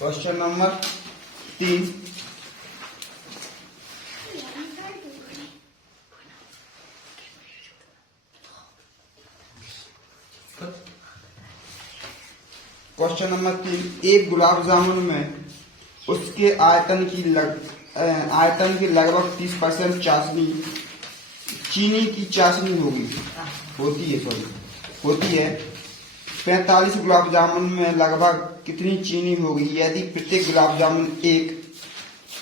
Question number 3। Question number 3, एक गुलाब जामुन में उसके आयतन की लगभग 30% चीनी की चाशनी होती है। 45 गुलाब जामुन में लगभग कितनी चीनी होगी यदि प्रत्येक गुलाब जामुन एक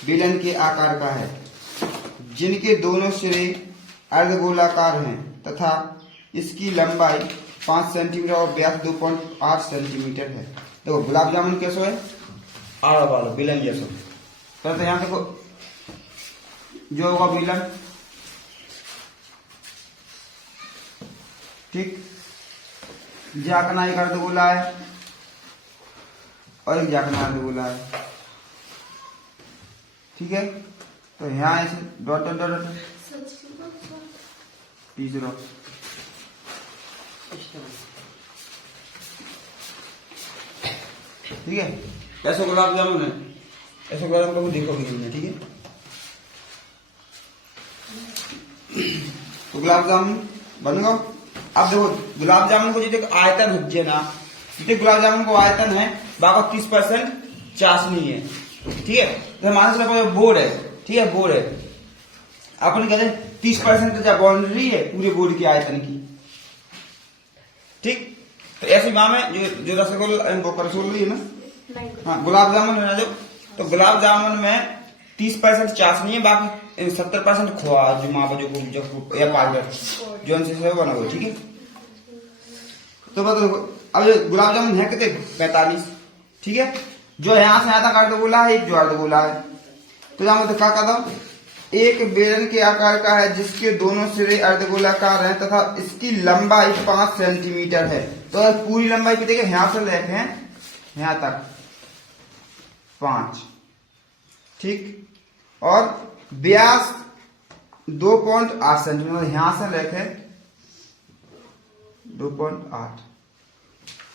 बेलन के आकार का है, जिनके दोनों सिरे अर्धगोलाकार हैं तथा इसकी लंबाई 5 सेंटीमीटर और व्यास 2.8 सेंटीमीटर है। देखो गुलाब जामुन कैसो है, आड़ा वाला बेलन जैसा। तो यहाँ देखो जो होगा बेलन, ठीक, जाकना एक अर्धगोला है और एक जाकना अर्धगोला है, ठीक है। तो यहाँ ऐसे डॉट डॉट डॉट तीसरा, ठीक है। ऐसा गुलाब जामुन है, ऐसा गुलाब जामुन को देखोगे हमने, ठीक है। तो गुलाब जामुन बन गया। अब देखो गुलाब जामुन को जो आयतन है ना, गुलाब जामुन को आयतन है बाका 30% चाशनी है, ठीक है। तो हमारे साथ बोर्ड है, ठीक है, बोर्ड है। अपन कहते हैं 30% तो बाउंड्री है पूरे बोर्ड के आयतन की, ठीक। तो ऐसे वहां में जो रसगुल्ला है ना, हाँ गुलाब जामुन है ना, जो तो गुलाब जामुन में 30% चाशनी है, बाकी 70% खोआ जो माँ जो या पाउडर जो उनसे बना हुआ, ठीक है। तो बताओ अब गुलाब जामुन है कितने 45, ठीक है। जो यहाँ से यहाँ तक अर्धगोला है, एक जो अर्धगोला है। तो यहाँ तो क्या कहता हूँ, एक बेलन के आकार का है जिसके दोनों सिरे अर्धगोलाकार हैं तथा इसकी लंबाई 5 सेंटीमीटर है। तो पूरी लंबाई कितनी है, यहाँ से लेके हैं यहाँ तक 5, ठीक, और व्यास 2.8 सेंटीमीटर, यहां से लेके 2.8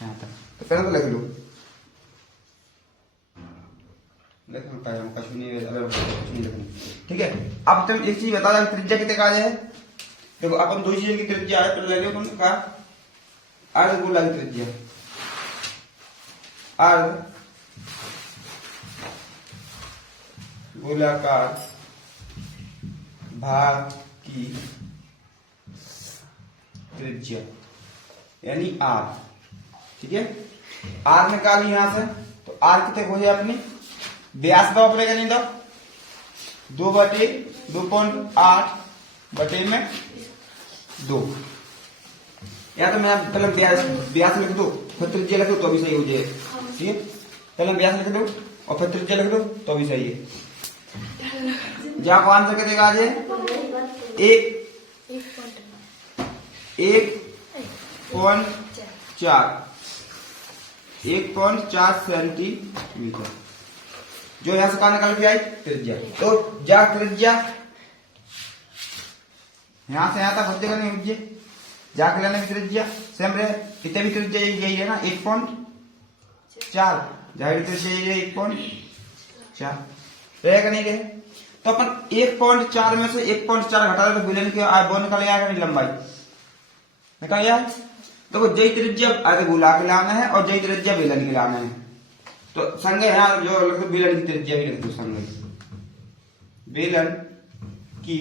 यहां तक। तो पहले तो लिख लो, ठीक है। अब तुम एक चीज बता दो, त्रिज्या कितने का है। देखो अपन दो चीजों की त्रिज्या है, पहले ले लो अपन का अर्धगोला की त्रिज्या, अर्ध गोलाकार भाग की त्रिज्या यानी आर, ठीक है। आर निकाली यहां से, तो आर कितने हो जाए अपनी व्यास दो पड़ेगा, नहीं दो 2/2.8 बटे में 2, या तो मैं पहले व्यास लिख दो फिर त्रिज्या लिख दो तो भी सही हो जाए, ठीक है। पहले व्यास लिख दो और फिर त्रिज्या लिख दो तो भी सही है। जहां को आंसर क्या देगा आज 1.4 सेंटीमीटर, जो यहां से कहा निकल के आई त्रिज्या। तो जा त्रिज्या यहां से यहां तक हफ्ते का नहीं मुझे जाके लेने की त्रिज्या सेम रहे, कितने भी त्रिज्या यही है ना 1.4, जाहिर त्रिज्या यही 1.4 रहेगा, नहीं रहे। तो अपन 1.4 में से 1.4 घटा दे तो बेलन की बोन निकल आएगा, नहीं लंबाई निकल आया। तो जय त्रिज्या अर्धगोला के लाना है और जय त्रिज्या बेलन के लाना है। तो संगे यहाँ जो लिख बेलन की त्रिज्या भी लिख दो, संगे बेलन की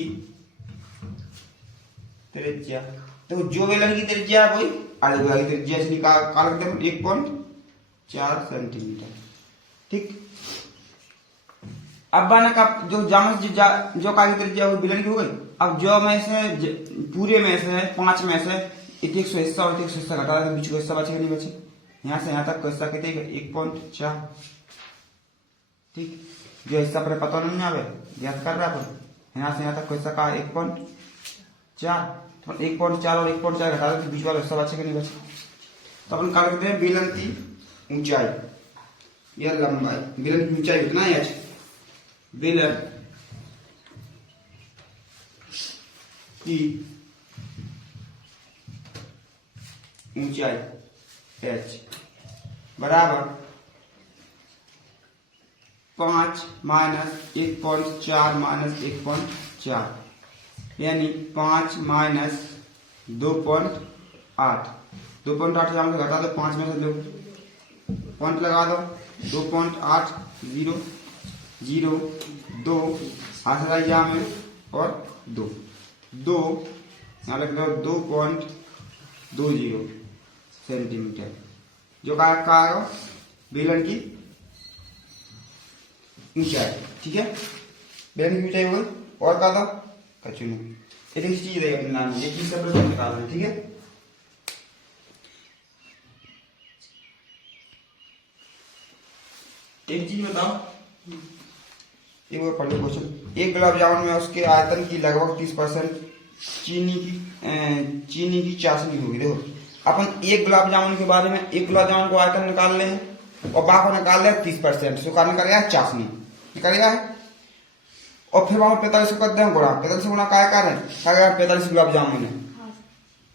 त्रिज्या। तो जो बेलन की त्रिज्या है वही अर्धगोला की त्रिज्या, इसलिए का लिखते हैं 1.4 सेंटीमीटर, ठीक। अब बना का जो जामस जो का त्रिज्या वो बेलन की हो गई। अब जो में से पूरे में से 5 में से एक हिस्सा और एक हिस्सा घटा रहा है, बीच का हिस्सा बचेगा नहीं बचे, यहाँ से यहाँ तक का हिस्सा कितने 1.4, ठीक। जो हिस्सा पर पता नहीं आवे ज्ञात कर रहा है, यहाँ से यहाँ तक का हिस्सा का 1.4, तो 1.4 और 1.4 घटा रहे तो बीच वाला हिस्सा बचेगा नहीं बचे। तो अपन क्या करते हैं, बेलन की ऊंचाई या लंबाई, बेलन की ऊंचाई उतना ही है, बेलन की ऊंचाई h बराबर 5 माइनस 1.4 माइनस 1.4 यानी 5 माइनस 2.8 2.8 यहाँ से घटा दो 5 में से दो पॉइंट लगा दो 2.8 0 0 2 हाथ लगाई यहाँ में और 2 यहाँ लिख दो 2.20 सेंटीमीटर जो का आएगा बेलन की ऊंचाई। ठीक है, बेलन की ऊंचाई हो गई और का दो कचुनी एक चीज रहेगा नाम ये चीज सब निकाल रहे। ठीक है, एक चीज बताओ ये वो पढ़ो क्वेश्चन। एक गुलाब जामुन में उसके आयतन की लगभग 30% चीनी की चाशनी होगी। देखो अपन एक गुलाब जामुन के बारे में एक गुलाब जामुन को आयतन निकाल ले और बाकी निकाल ले 30% सुखा निकालेगा चाशनी निकालेगा और फिर वहां 45 कर दें गुणा 45 गुणा काय कर है 45 गुलाब जामुन है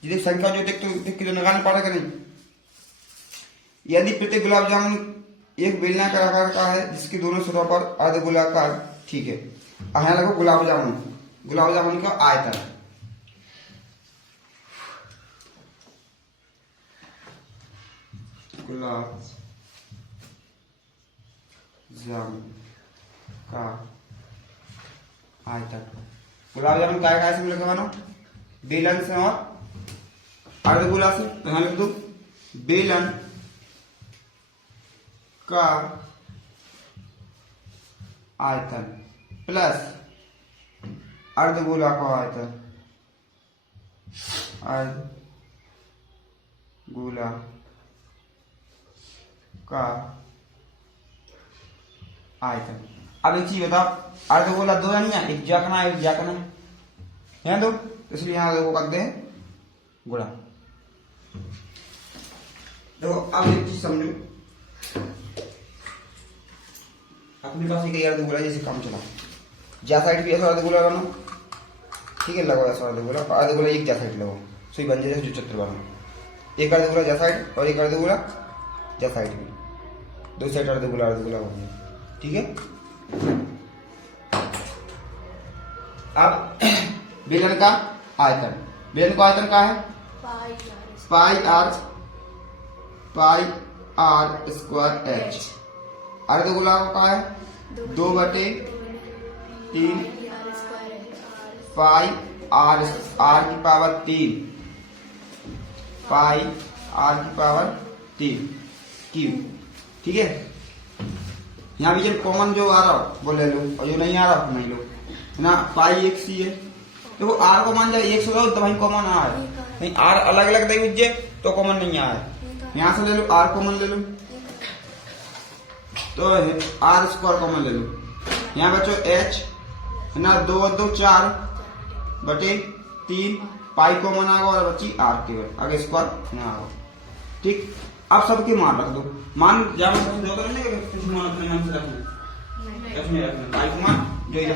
जिसकी संख्या जो देख के निकालनी पड़ेगा नहीं। यदि प्रत्येक गुलाब जामुन एक बेलनाकार आकार का है जिसकी दोनों सतहों पर अर्ध गोलाकार। ठीक है, यहाँ लगो गुलाब जामुन का आयतन गुलाब जामुन का आयतन गुलाब जामुन काय से मिलेगा मानो बेलन से और अर्धगोला से। तो यहाँ लिख दो बेलन का आयतन प्लस अर्धगोला का आयतन अर्धगोला का आयतन। अब एक चीज बताओ अर्धगोला दो है नहीं एक जाकना है एक जाकना है दो इसलिए यहाँ देखो करते हैं गुणा। देखो अब एक चीज समझो अपने पास एक अर्धगोला जैसे काम चला जा साइड भी ऐसा अर्धगोला बनो। ठीक है, लगाओ ऐसा अर्धगोला एक जा साइड लगाओ सुई बन जाए जो चित्र बनो एक अर्धगोला जा साइड और एक अर्धगोला जा साइड में दो साइड अर्धगोला हो गया। ठीक है, अब बेलन का आयतन का है पाई स्क्वायर एच। अर्धगोला का है 2/3 पाई आर की पावर 3 पाई आर की पावर 3 क्यूब। ठीक है, यहाँ भी जब कॉमन जो आ रहा हो वो ले लो और जो नहीं आ रहा नहीं लो है ना। पाई एक सी है देखो आर को मान जाए 1 से तो भाई कॉमन आ है नहीं आर अलग अलग दे दीजिए तो कॉमन नहीं आया। यहाँ से ले लो आर कॉमन ले लो तो आर स्क्वायर कॉमन ले लो। यहाँ बच्चों एच है ना 2 2 4 बटे 3 पाई कॉमन आएगा और बच्ची आर केवल आगे स्क्वायर ना आएगा। ठीक, अब सबके मान रख दो मान जामा जो करेंगे कुछ मान अपने नाम से रखना पाई को मान जो ये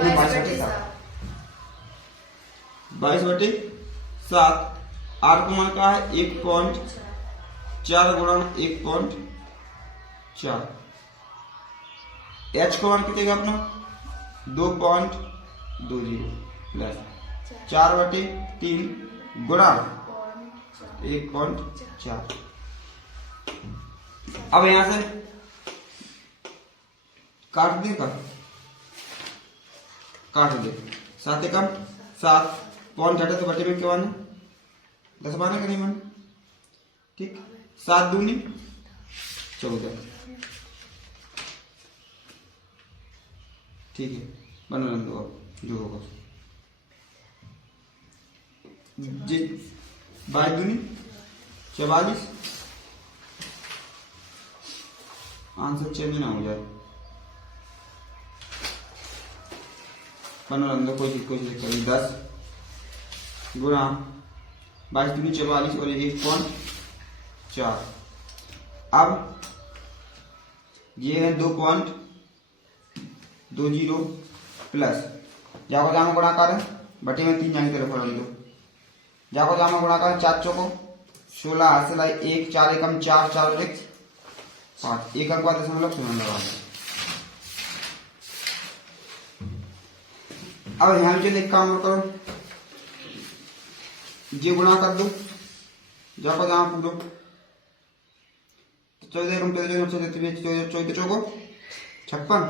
22/7 आर को मान का है 1.4 गुणा 1.4 एच को मान कितने अपना 2.20 प्लस 4/3 गुणा 1.4। अब यहां से काट दे 7 एकम 7 पॉइंट हटे तो बटे में क्या माने 10 माने कि नहीं माने। ठीक, 7 दूनी 14। ठीक है, बना दो अब जो होगा जी 22 दूनी 44 आंसर 6 में ना हो जाए। बना दो कोई 10 गुणा 22 दूनी 44 और 1.4। अब ये है 2.20 प्लस जाको जामा गुणाकार है बटे में 3 जाएंगे तरफ दो जाको जामा गुणाकार 4 चौको 16 हाथ से लाई 1 4 एकम 4 4 5 एक अंक 0.0 लगा अब यहाँ चलिए एक काम और करो, ये गुणा कर दो, जाको जहाँ पूछो 14 कम 14 14 चौको 56,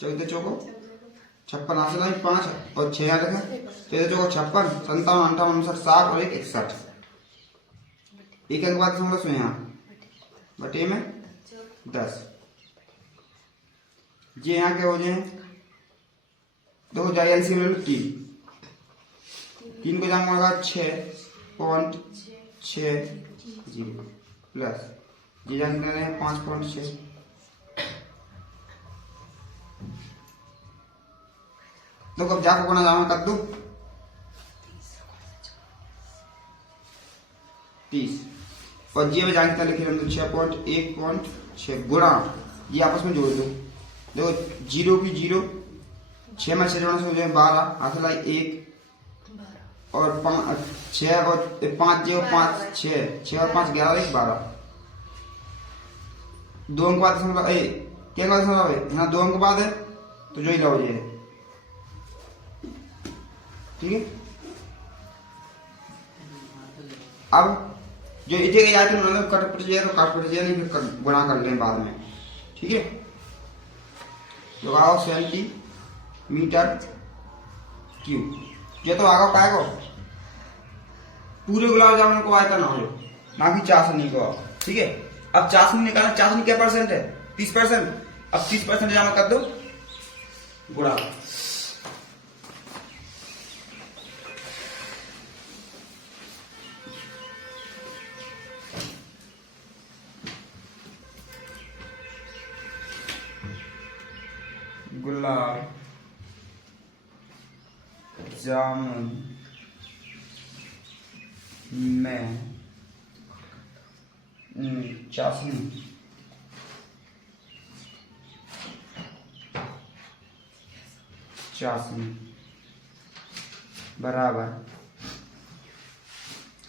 14 चौको 56 हासिल आई 5 और 6 यहाँ रखा, 14 चौको 56, 57 58 59 60 और 1 61, एक अंक बाद समझ लो यहाँ बटे में 10। ये यहाँ क्या हो जाए, देखो जाए एलसीएम ले लो 3 को जाऊंगा 6.60 प्लस ये जानते हैं 5.6, तो कब जाकर गुणा जामा कर दो 30 और ये में जानते लिखे हम 6.1.6 गुणा ये आपस में जोड़ दो, देखो 0 की 0 6 में 6 जोड़ने से हो जाए 12 हासिल आई 1 और 6 और 5 जो 5 6 और 5 11 12, 2 अंक बाद समझ क्या बात समझ यहाँ 2 अंक बाद है तो जो ही लो ये ठीक है। अब जो इसे याद करना कट पट जाए तो काट पट जाए नहीं फिर गुणा कर लें बाद में, ठीक है। लगाओ सेंटीमीटर क्यूब, ये तो आगा पाएगा पूरे गुलाब जामुन को आयतन ना हो ना कि चाशनी को, ठीक है। अब चाशनी निकालना, चाशनी क्या परसेंट है 30%, अब 30% जमा कर दो गुणा, गुलाब जामुन में चाशनी बराबर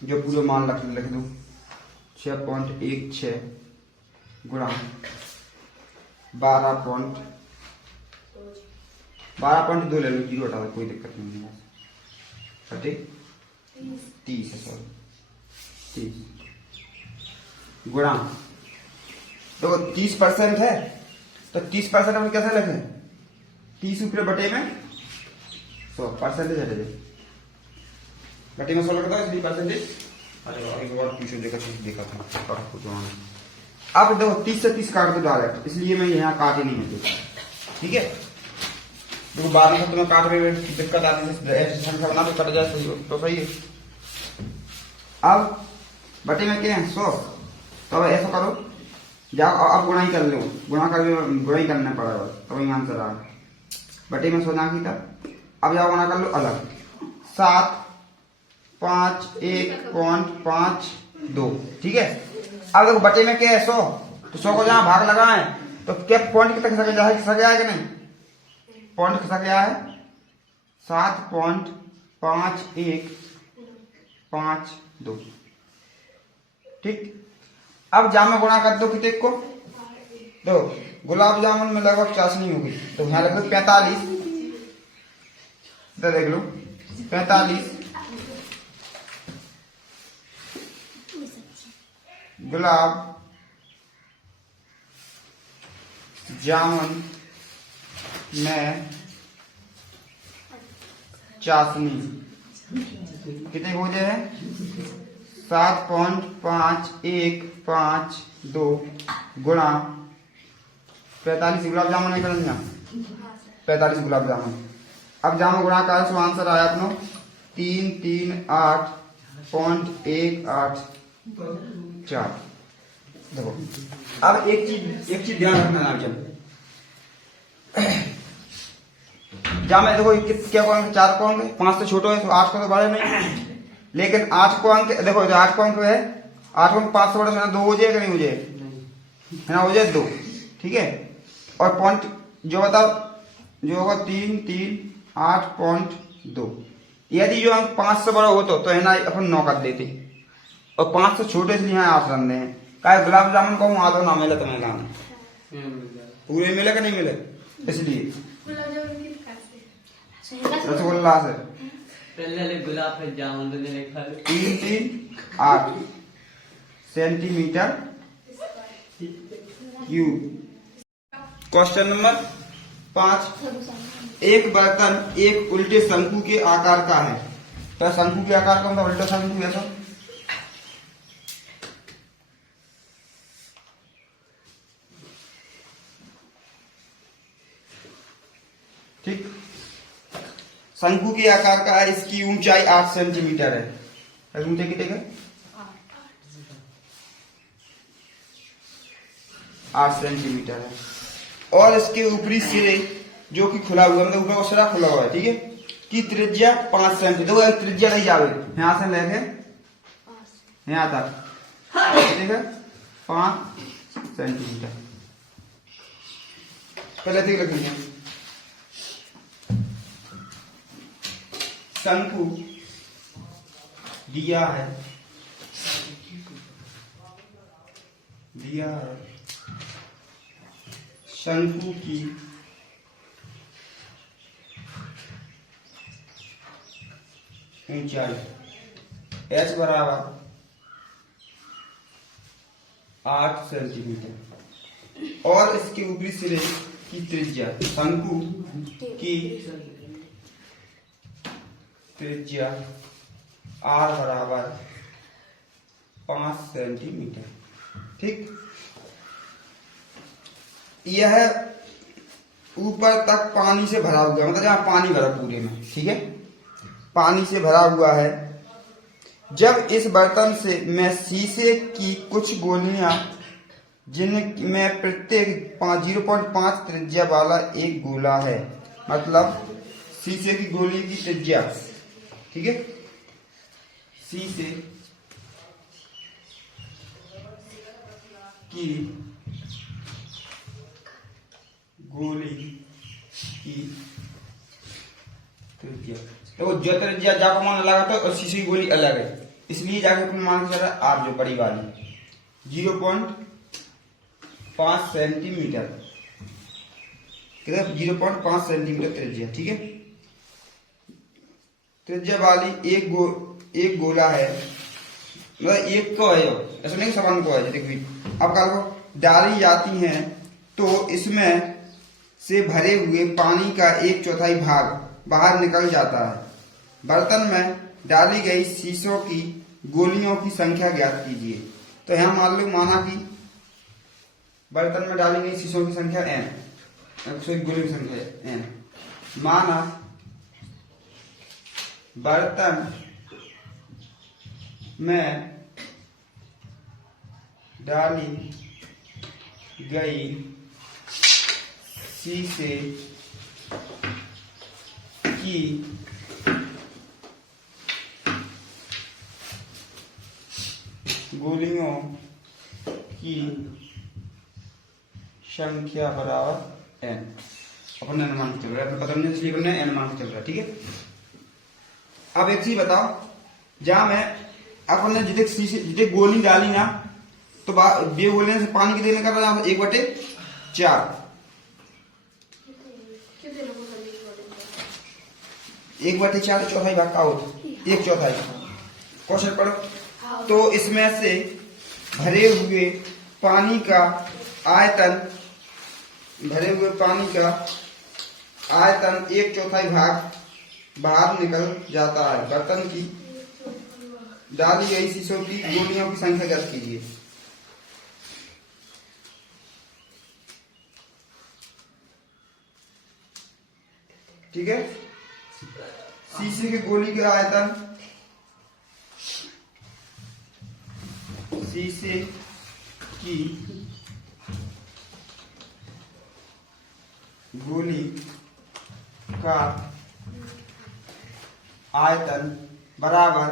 जो पूरे मान लिख दो 6.16 गुणा 12.2 ले लो, 0 हटा दो कोई दिक्कत नहीं है, बटे 30 है सॉरी 30 गुणा, तो 30% है तो 30% हम कैसे लिखें 30 ऊपर बटे में 100 परसेंटेज हटे बटे में 100 लगता है इसलिए परसेंटेज। अरे एक बार पीछे देखा था अब देखो 30 से 30 काट दो डायरेक्ट, इसलिए मैं यहाँ काट ही नहीं है, ठीक है। देखो बाद में तुम्हें काट में दिक्कत आती है, संख्या बना तो कट जाए सही तो सही है। अब बटे में क्या है 100, तो अब ऐसा करो जाओ अब गुणा ही कर लो, गुणा ही करना पड़ेगा तो वही आंसर आ बटे में 100 ना की था। अब जाओ गुणा कर लो अलग 7 5 1.52, ठीक है। अब देखो बटे में क्या है 100, तो 100 को जहाँ भाग लगाए तो क्या पॉइंट कितना खिसक गया है कि नहीं, पॉइंट खिसक गया है 7.5152, ठीक। अब जामुन गुणा कर दो कितने को, दो गुलाब जामुन में लगभग चाशनी होगी तो यहाँ लगभग 45, इधर देख लो 45 गुलाब जामुन में चाशनी कितने हो जाए 7.5152 गुणा 45 गुलाब जामुन नहीं करेंगे 45 गुलाब जामुन। अब जामुन गुणा का आंसर आया अपनो 338.184। देखो अब एक चीज ध्यान रखना है जब जामे देखो क्या को अंक 4 को अंक 5 तो छोटो है तो 8 को तो बड़े नहीं, लेकिन 8 को अंक देखो जो 8 को अंक है 8 को अंक 5 से बड़ा है 2 हो जाए कि नहीं हो जाए, है ना, हो जाए 2, ठीक है। और पॉइंट जो बताओ जो होगा 338.2, यदि जो अंक 5 से बड़ा हो तो है ना अपन 9 कर देते, और 5 से छोटे इसलिए यहाँ 8 रन है का गुलाब जामुन को आधो ना मिले तुम्हें गाँव पूरे मिले कि नहीं मिले, इसलिए रसगुल्ला से पहले गुलाब फिर जामुन तो मैंने खा ली। 3 3 8 सेंटीमीटर क्यूब। Question number 5। एक बर्तन एक उल्टे शंकु के आकार का है। तो शंकु के आकार का मतलब उल्टा शंकु ऐसा। ठीक, शंकु के आकार का है, इसकी ऊंचाई 8 सेंटीमीटर है। ऊंचाई कितने का? 8 सेंटीमीटर है। और इसके ऊपरी सिरे जो कि खुला हुआ, मतलब ऊपर का सिरा खुला हुआ है, ठीक है, की त्रिज्या 5 सेंटीमीटर। देखो त्रिज्या नहीं जावे, यहां से लेके यहां तक, ठीक है, 5 सेंटीमीटर। पहले ठीक रखेंगे। शंकु दिया है शंकु की ऊंचाई h बराबर 8 सेंटीमीटर और इसके ऊपरी सिरे की त्रिज्या, शंकु की त्रिज्या r बराबर 5 सेंटीमीटर। ठीक, यह ऊपर तक पानी से भरा हुआ, मतलब जहां पानी भरा पूरे में, ठीक है, पानी से भरा हुआ है। जब इस बर्तन से मैं शीशे की कुछ गोलियां, जिनमें प्रत्येक 0.5 त्रिज्या वाला एक गोला है, मतलब शीशे की गोली की त्रिज्या, ठीक है, शीशे की गोली की त्रिज्या, तो जो त्रिज्या जाको मान अलग है और शीशे की गोली अलग है, इसलिए जाके अपन मान के चला आर जो बड़ी वाली 0.5 सेंटीमीटर, कितना 0.5 सेंटीमीटर त्रिज्या, ठीक है। त्रिज्या वाली एक गोला है, मतलब एक को है, ऐसा नहीं समान को है। देखिए अब कल को डाली जाती हैं तो इसमें से भरे हुए पानी का 1/4 भाग बाहर निकल जाता है। बर्तन में डाली गई शीशों की गोलियों की संख्या ज्ञात कीजिए। तो यहाँ मान लो, माना कि बर्तन में डाली गई शीशों की संख्या n, गोलियों की संख्या n, माना बर्तन में डाली गई शीशे की गोलियों की संख्या बराबर n। अपन अनुमान चल रहा है, पता नहीं इसलिए अपने अनुमान चल रहा है, ठीक है। अब एक चीज बताओ, जहां मैं अपन ने जितने गोली डाली ना, तो ये गोली से पानी कितने निकल रहा है? 1/4, 1/4 चौथाई भाग का आउट, 1/4। क्वेश्चन पढ़ो। तो इसमें से भरे हुए पानी का आयतन 1/4 भाग बाहर निकल जाता है। बर्तन की डाली गई शीशों की गोलियों की संख्या ज्ञात कीजिए। ठीक है, शीशे की गोली का आयतन, शीशे की गोली का आयतन बराबर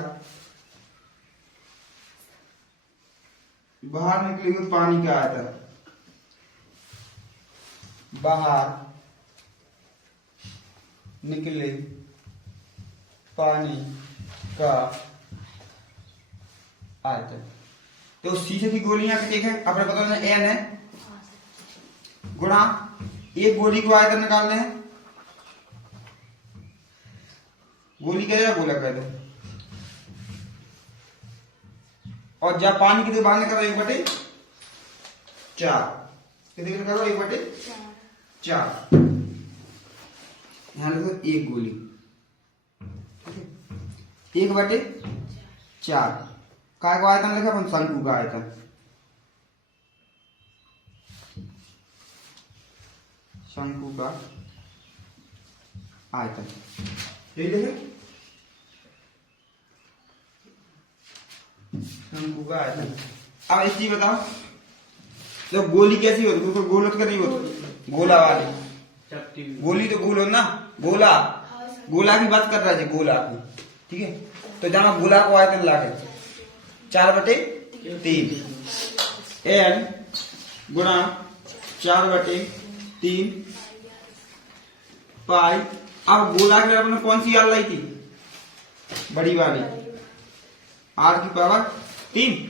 बाहर निकले हुए पानी का आयतन, बाहर निकले पानी का आयतन। तो शीशे की गोलियां कितनी है अपने पता है, n है, गुणा एक गोली को आयतन निकालने हैं गोली कह दो, गोला कह दो। और जब पानी कितने बाहर निकल 1/4 कितने निकल 1/4। यहाँ लिखो एक गोली, 1/4 काय को आयतन लिखा अपन, शंकु का आयतन। शंकु का आयतन यही लिखे, शंकु का आयतन। अब एक चीज बताओ, तो गोली कैसी होती है, गोल होती नहीं होती, गोला वाली गोली तो गोल हो ना, गोला गोला की बात कर रहा है, गोला की, ठीक है। तो जहां गोला को आयतन लागे 4/3 n गुणा 4/3 पाई। अब गोला के अपने कौन सी आल लाई थी, बड़ी वाली, r की पावर 3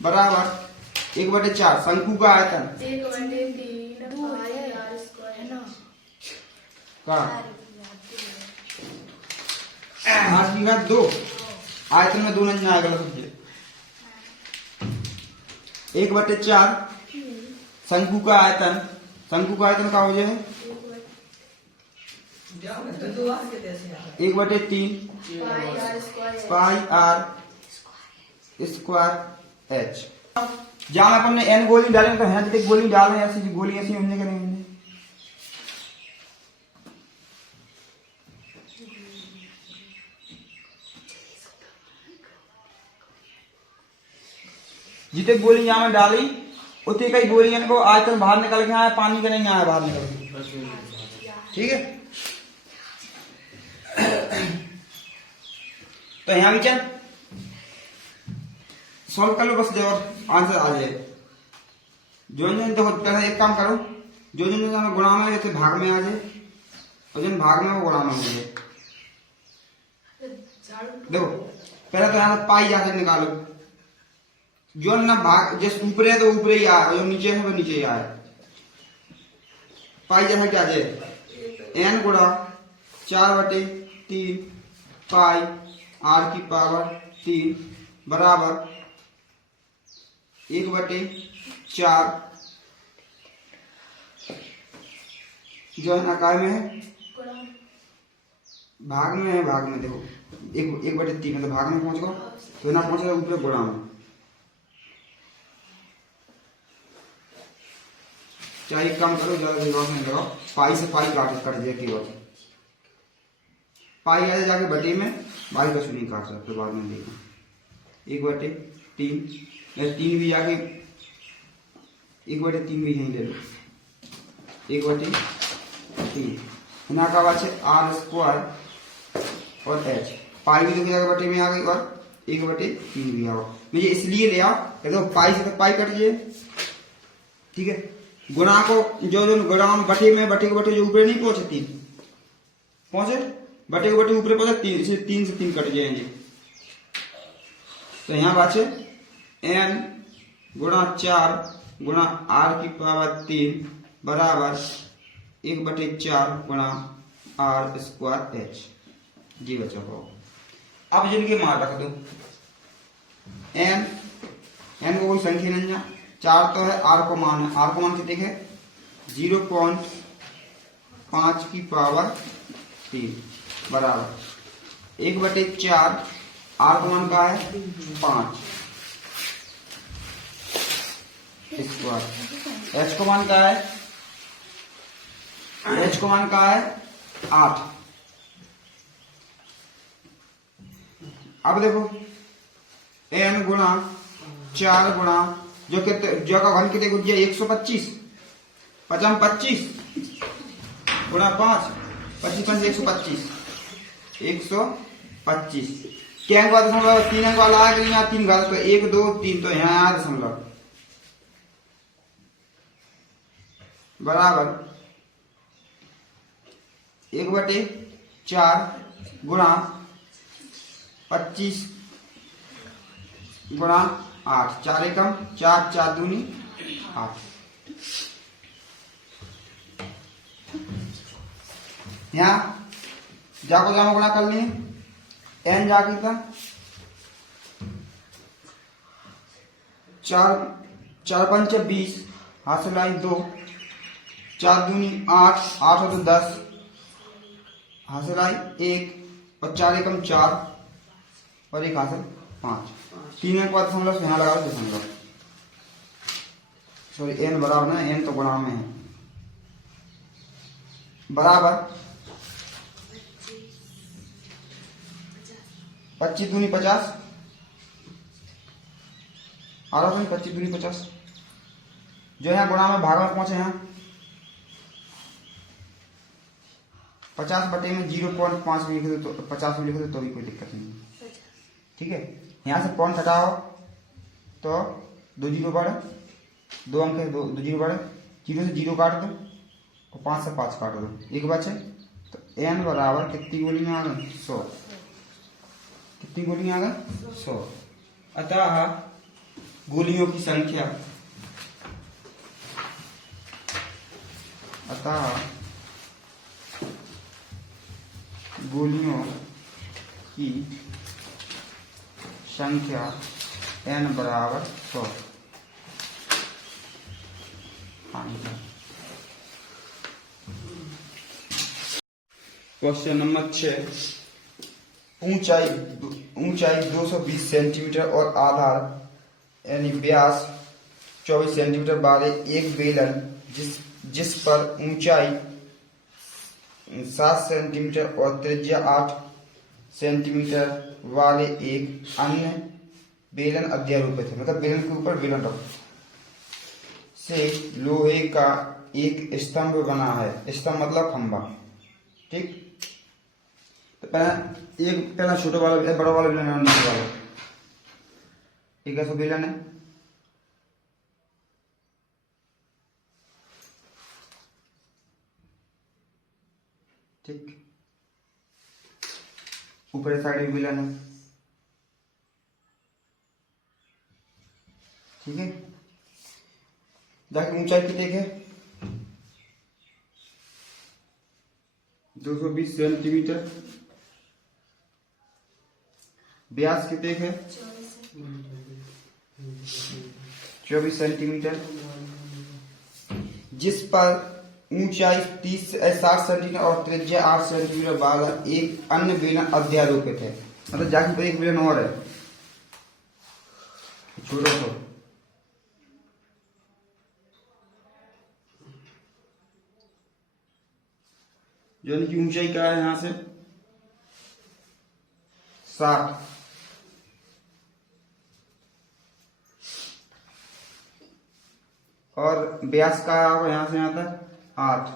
बराबर 1/4 शंकु का आयतन 1/3 पाई r स्क्वायर है ना का r की घात 2, आयतन में 2 नहीं आएगा, गलत समझे। 1/4 शंकु का आयतन, शंकु का आयतन का हो जाए 1/3 पाई r स्क्वायर h। जहां अपन ने n गोली डाले तो यहाँ जितने गोली डाल रहे हैं, ऐसी गोली ऐसी होने के नहीं होने। जितने गोली यहाँ में डाली उतनी कई गोली इनको आयतन बाहर निकल के आया, पानी का नहीं आया बाहर निकल के, ठीक है। तो यहां भी चल सॉल्व कर लो बस, जब आंसर आ जाए। जो देखो पहले एक काम करो, जो हमें गुणा में जैसे भाग में आ जाए, और जिन भाग में वो गुणा में हो जाए। देखो पहले तो यहाँ पाई जाकर निकालो, जो ना भाग जैसे ऊपर है तो ऊपर ही आया, जो नीचे है वो नीचे ही आया। पाई जैसा क्या जाए n गुणा 4/3 पाई r की पावर 3 बराबर 1/4 जो है ना काय में है, भाग में है, भाग में देखो 1/3 मतलब भाग में पहुंच गो, तो ना पहुंच रहा ऊपर गुणा में। चाहे एक काम करो, ज्यादा विरोध नहीं लगाओ, पाई से पाई कट दिया केवल, पाई आ जाके बटे में, बाई का नहीं काट सकते, बाद में देखना। 1/3 3 भी आगे 1/3 भी यहीं ले लो, 1/3 यहाँ का बात है r स्क्वायर और h, पाई भी देखो जाके बटे में आ गई, और 1/3 भी आओ। मुझे इसलिए ले आओ, देखो पाई से तो पाई कट जाए, ठीक है। गुणा को जो गुणा बटे में, बटे के बटे जो ऊपर नहीं पहुंचे 3 पहुंचे, बटे के बटे ऊपर पहुंचे 3 से 3 कट जाएंगे। तो यहाँ बात है n गुणा 4 गुणा r की पावर 3 बराबर 1/4 गुणा r स्क्वायर h, जी बच्चों को। अब जिनके मान रख दो, n को कोई संख्या नहीं है, 4 तो है, r को मान है, r को मान कितने है 0.5 की पावर 3 बराबर 1/4 r को मान का है 5 स्क्वायर, h को मान का है, h को मान का है 8। अब देखो n गुणा 4 गुणा जो का घन कितने गुण 125, 25 गुणा 5 25 125 क्या हुआ दशमलव, 3 अंक वाला आ गया, 3 घात तो 1 2 3, तो यहाँ आया दशमलव बराबर 1/4 गुणा 25 गुणा 8, 4 एकम 4 4 दूनी 8। यहाँ जाको जामा गुणा कर लिए, n जा कितना 4 5 20, हाथ से लाई 2, 4 दूनी 8, 8 और 10, हाथ से लाई 1 और 4 एकम 4 और 1 हाथ से 5, 3 के बाद दशमलव यहाँ लगा दशमलव, सॉरी n बराबर ना, n तो गुणा में है, बराबर 25 दूनी 50, आ रहा 25 दूनी 50, जो यहाँ गुणा में भाग में पहुंचे यहाँ 50 बटे में 0.5 में लिखे तो 50 में लिखे तो भी कोई दिक्कत नहीं, ठीक है। यहाँ से पॉइंट हटाओ तो 2 जीरो बढ़े, 2 अंक है, 2 जीरो बढ़े, 0 से 0 काट दो और 5 से 5 काट दो, एक बचे तो n बराबर कितनी गोलियां आ गई 100, कितनी गोलियां आ गई 100। अतः गोलियों की संख्या, अतः गोलियों की संख्या n बराबर 100। क्वेश्चन नंबर 6, ऊंचाई 220 सेंटीमीटर और आधार यानी व्यास 24 सेंटीमीटर वाले एक बेलन जिस पर ऊंचाई 7 सेंटीमीटर और त्रिज्या 8 सेंटीमीटर वाले एक अन्य बेलन अध्यारोपित है, मतलब बेलन के ऊपर बेलन रखो, से लोहे का एक स्तंभ बना है, स्तंभ मतलब खंबा, ठीक। तो पहला छोटा वाला बड़ा वाला बेलन है, नीचे वाला एक ऐसा बेलन है, ठीक। ऊपर साइड में बेलन है, ठीक है। जाके ऊंचाई कितनी है 220 सेंटीमीटर, व्यास कितने है 24 सेंटीमीटर, जिस पर ऊंचाई 60 सेंटीमीटर और त्रिज्या 8 सेंटीमीटर वाला एक अन्य बेलन अध्यारोपित है, मतलब जाके पर एक बेलन और है छोटा सा, यानी कि ऊंचाई क्या है यहां से 60 और व्यास का होगा यहां से यहां तक 8,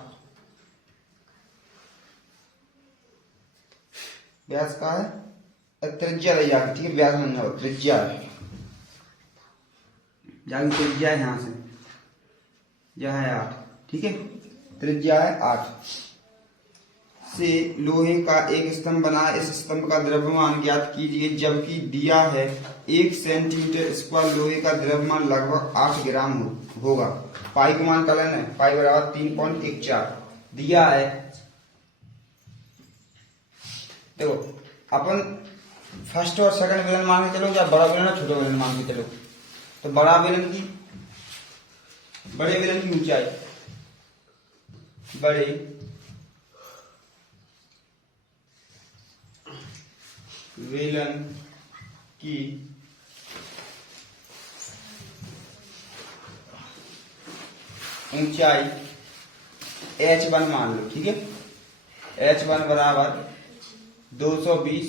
व्यास का है त्रिज्या रही जाती, ठीक है, व्यास बन जाओ त्रिज्या जाएगी, त्रिज्या है यहां से यह है 8, ठीक है, त्रिज्या है 8 से लोहे का एक स्तंभ बना, इस स्तंभ का द्रव्यमान ज्ञात कीजिए, जबकि दिया है 1 सेंटीमीटर स्क्वायर लोहे का द्रव्यमान लगभग 8 ग्राम होगा। पाई का मान का लेना है, पाई बराबर 3.14 दिया है। देखो अपन फर्स्ट और सेकंड बेलन मान के चलो, या बड़ा बेलन और छोटा बेलन मान के चलो, तो बड़े बेलन की ऊंचाई, बड़े बेलन की ऊंचाई h1 मान लो, ठीक है, h1 बराबर 220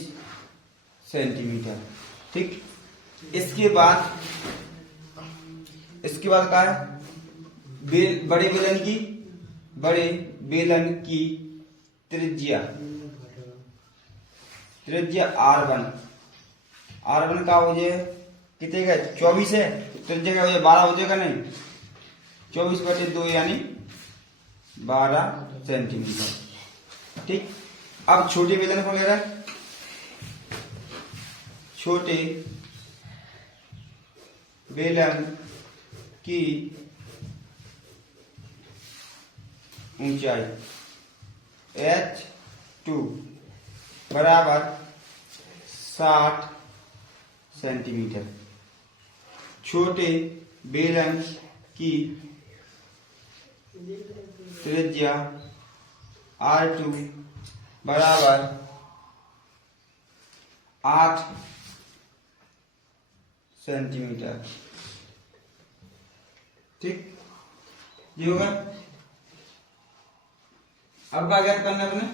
सेंटीमीटर, ठीक। इसके बाद क्या है, बड़े बेलन की त्रिज्या R1 का हो जाए कितने का 24 है, त्रिज्या का हो जाए 12 हो जाएगा, नहीं 24/2 यानी 12 सेंटीमीटर, ठीक। अब छोटे बेलन को ले रहा है, छोटे बेलन की ऊंचाई h2 बराबर 60 सेंटीमीटर। छोटे बेलन की त्रिज्या R2 बराबर 8 सेंटीमीटर। ठीक, ये होगा। अब क्या ज्ञात करना है अपने?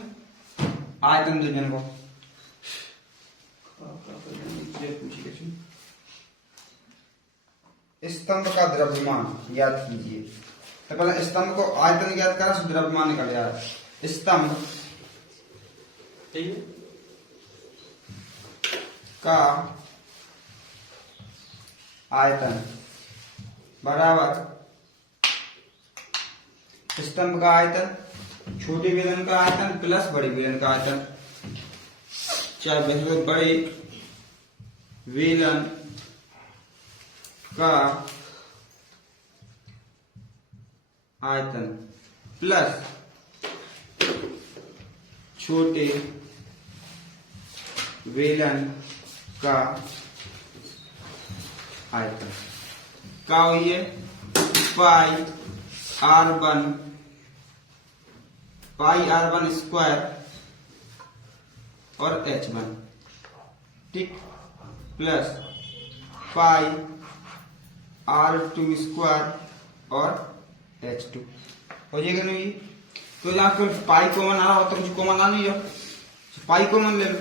आयतन द्विजन को। स्तंभ का द्रव्यमान ज्ञात कीजिए। तो पहले स्तंभ को आयतन ज्ञात करा, द्रव्यमान निकल जाए। स्तंभ का आयतन बराबर स्तंभ का आयतन छोटे बेलन का आयतन प्लस बड़ी बेलन का आयतन, चाहे बड़े बेलन का आयतन प्लस छोटे बेलन का आयतन का हुई है पाई R1 स्क्वायर और H1, ठीक, प्लस पाई R2 स्क्वायर और H2 हो जाएगा नहीं। तो यहाँ पर पाई कॉमन आ रहा हो तो कुछ कॉमन आ नहीं है, पाई कॉमन ले लो,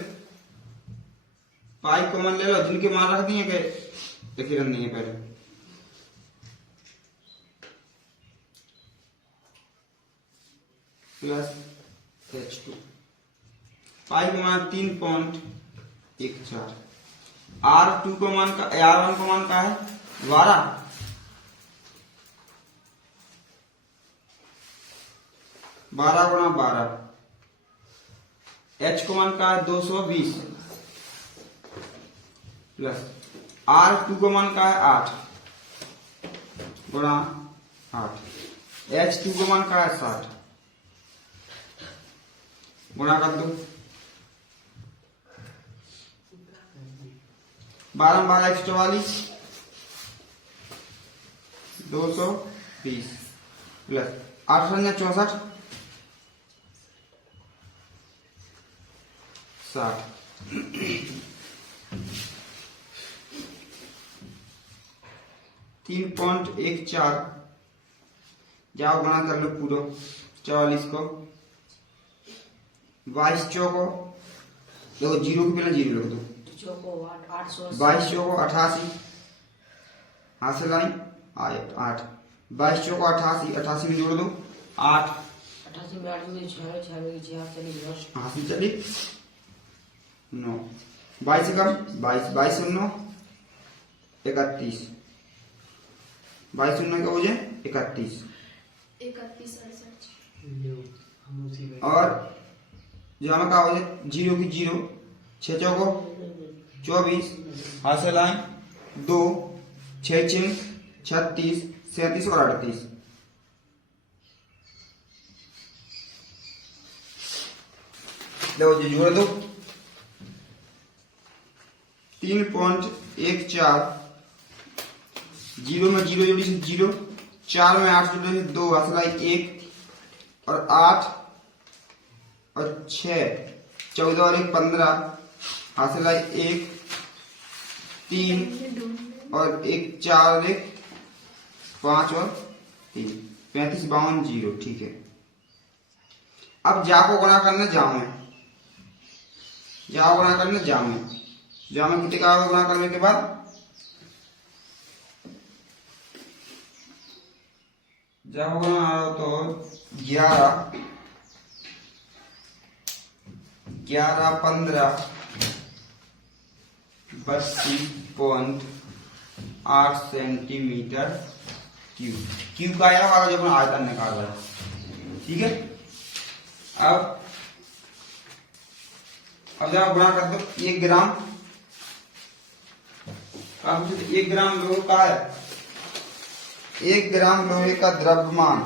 पाई कॉमन ले लो, जिनके मान रख दिए कि देखिए नहीं है पहले प्लस H2 पाई का मान 3.14, R2 को मान का R1 को मान का है 12 गुणा 12, H को मान का है 220 प्लस R2 को मान का है 8 गुणा 8, H2 को मान का है 60 गुणा कर दो 12 144 220 प्लस 8 64 60 3.14 जाओ गुणा कर लो पूरा 44 को 22 चौको देखो जीरो के पहले जीरो लिख दो, 22 चौको 88 हाथ से लाइन 8, 22 चौको 88, 88 में जोड़ दो 8, 88 में 8 में 6 हाथ से चली 9, 22 से कम 22 से 9 31, 22 से 9 का हो जाए 31 और जहाँ का हो जाए 0 की 0, 6 चौको 24 हाथ से लाइन 2, 6 6 36 37 और 38 देखो जी जोड़ दो 3.14 0 में 0 जोड़ी से 0, 4 में 8 जोड़ी से 2 हाथ से लाइन 1 और 8 और 6 14 और 1 15 हाथ से लाई 1 3 और 1 4 और 1 5 और 3 35 52 0, ठीक है। अब जा को गुणा करना जाओ गुणा करने जाओ में कितने का गुणा करने के बाद जाओ गुणा तो 11 15 32.8 सेंटीमीटर क्यूब का आएगा जब आयतन निकाल रहा है, ठीक है। अब जब गुणा कर दो 1 ग्राम, 1 ग्राम लोहे का है, 1 ग्राम लोहे का द्रव्यमान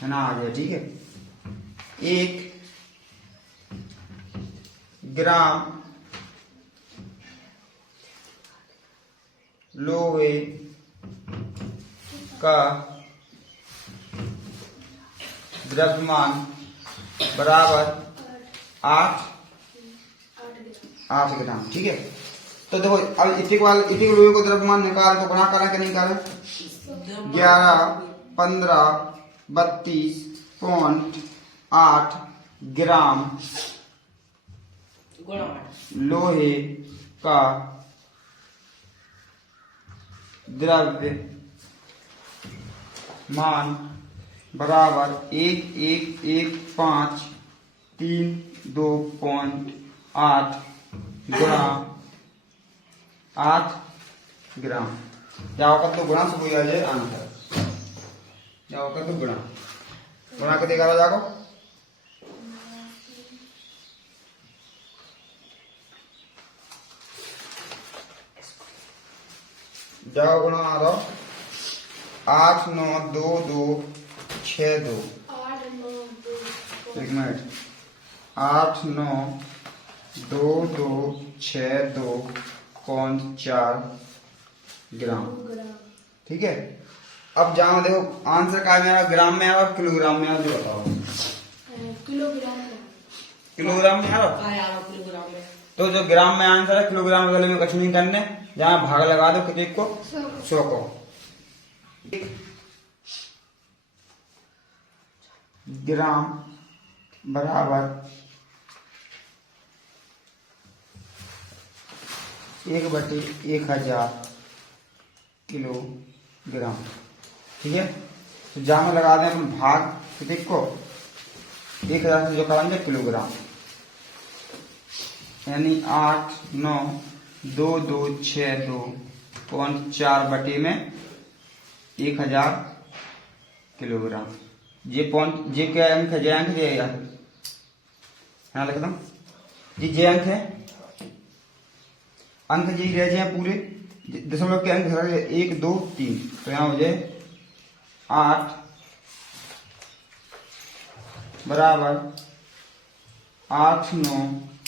है ना आ जाए, ठीक है। 1 ग्राम लोहे का द्रव्यमान बराबर 8 ग्राम। ठीक है, तो देखो अब इतने लोहे को द्रव्यमान निकाल तो गुणा करें कि नहीं करें? 11, 15, 32.8 ग्राम लोहे का द्रव्यमान बराबर 111532.8 गुणा 8 ग्राम। जाओ कर तो गुणा से कोई आ जाए आंसर। जाओ कर तो गुणा के देखा जाओ। जाओ गुणा आ रहा 8 9 2 2 6 2। 8 9 2 एक मिनट 8 9 2 2 6 2.4 ग्राम। ठीक है, अब जहाँ देखो आंसर का मेरा ग्राम में आ रहा किलोग्राम में आ रहा बताओ। किलोग्राम किलोग्राम में आ रहा तो जो ग्राम में आंसर है किलोग्राम वाले में कुछ नहीं करने, जहाँ भाग लगा दो कितने को 100 को। ग्राम बराबर 1/1000 किलोग्राम। ठीक है, तो जहाँ में लगा दें अपन भाग कितने को 1000 से जो करेंगे किलोग्राम, यानी 8 9 2 2 6 2.4 बटे में 1000 किलोग्राम। ये क्या अंक है? अंक है यहाँ लिख दो जी। जे अंक है, अंक जी रह जाए पूरे दशमलव के अंक 1 2 3, तो यहाँ हो जाए 8 बराबर 8 9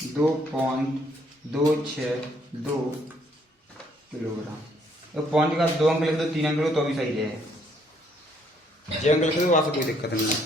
2.262 किलोग्राम। तो पॉइंट का 2 अंक लिख दो, 3 अंक लिख दो तो भी सही है। जे अंक लिख दो वहां से कोई दिक्कत नहीं है।